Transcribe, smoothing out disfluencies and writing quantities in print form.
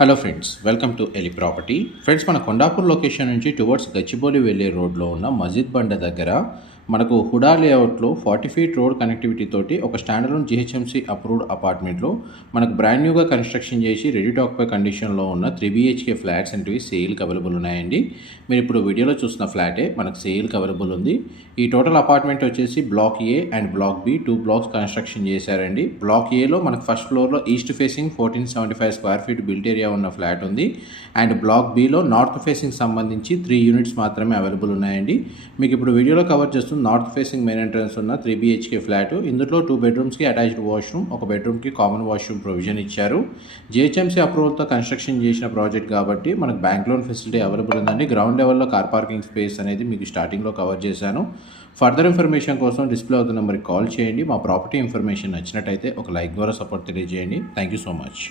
Hello friends, welcome to ఎలి property. Friends, మన Kondapur location నుంచి టువర్డ్స్ గచ్చిబౌలి వెళ్ళే రోడ్లో ఉన్న మస్జిద్ బండ దగ్గర మనకు హుడా లేఅవుట్లో 40 ఫీట్ రోడ్ కనెక్టివిటీ తోటి ఒక స్టాండర్లోన్ జిహెచ్ఎంసీ అప్రూవ్డ్ అపార్ట్మెంట్లో మనకు బ్రాండ్ న్యూగా కన్స్ట్రక్షన్ చేసి రెడీ టు ఆక్యుపై కండిషన్లో ఉన్న 3 BHK ఫ్లాట్స్ అనేవి సేల్కి అవైలబుల్ ఉన్నాయండి. మీరు ఇప్పుడు వీడియోలో చూసిన ఫ్లాటే మనకు సేల్కి అవైలబుల్ ఉంది. ఈ టోటల్ అపార్ట్మెంట్ వచ్చేసి block A and block B 2 blocks construction చేశారండి. బ్లాక్ ఏలో మనకు ఫస్ట్ ఫ్లోర్లో east facing 1475 square feet built area ఉన్న ఫ్లాట్ ఉంది. అండ్ బ్లాక్ బిలో నార్త్ ఫేసింగ్ సంబంధించి 3 యూనిట్స్ మాత్రమే అవైలబుల్ ఉన్నాయండి. మీకు ఇప్పుడు వీడియోలో కవర్ చేస్తుంది నార్త్ ఫేసింగ్ మెయిన్ ఎంట్రన్స్ ఉన్న 3 BHK ఫ్లాట్. ఇందులో 2 బెడ్రూమ్స్కి అటాచ్డ్ వాష్రూమ్, ఒక బెడ్రూమ్కి కామన్ వాష్రూమ్ ప్రొవిజన్ ఇచ్చారు. జిహెచ్ఎంసీ అప్రూవల్తో కన్స్ట్రక్షన్ చేసిన ప్రాజెక్ట్ కాబట్టి మనకు బ్యాంక్ లోన్ ఫెసిలిటీ అవైలబుల్ ఉందండి. గ్రౌండ్ లెవెల్లో కార్ పార్కింగ్ స్పేస్ అనేది మీకు స్టార్టింగ్లో కవర్ చేశాను. ఫర్దర్ ఇన్ఫర్మేషన్ కోసం డిస్ప్లే అవుతున్న నెంబర్కి కాల్ చేయండి. మా ప్రాపర్టీ ఇన్ఫర్మేషన్ నచ్చినట్టయితే ఒక లైక్ ద్వారా సపోర్ట్ తెలియజేయండి. Thank you so much.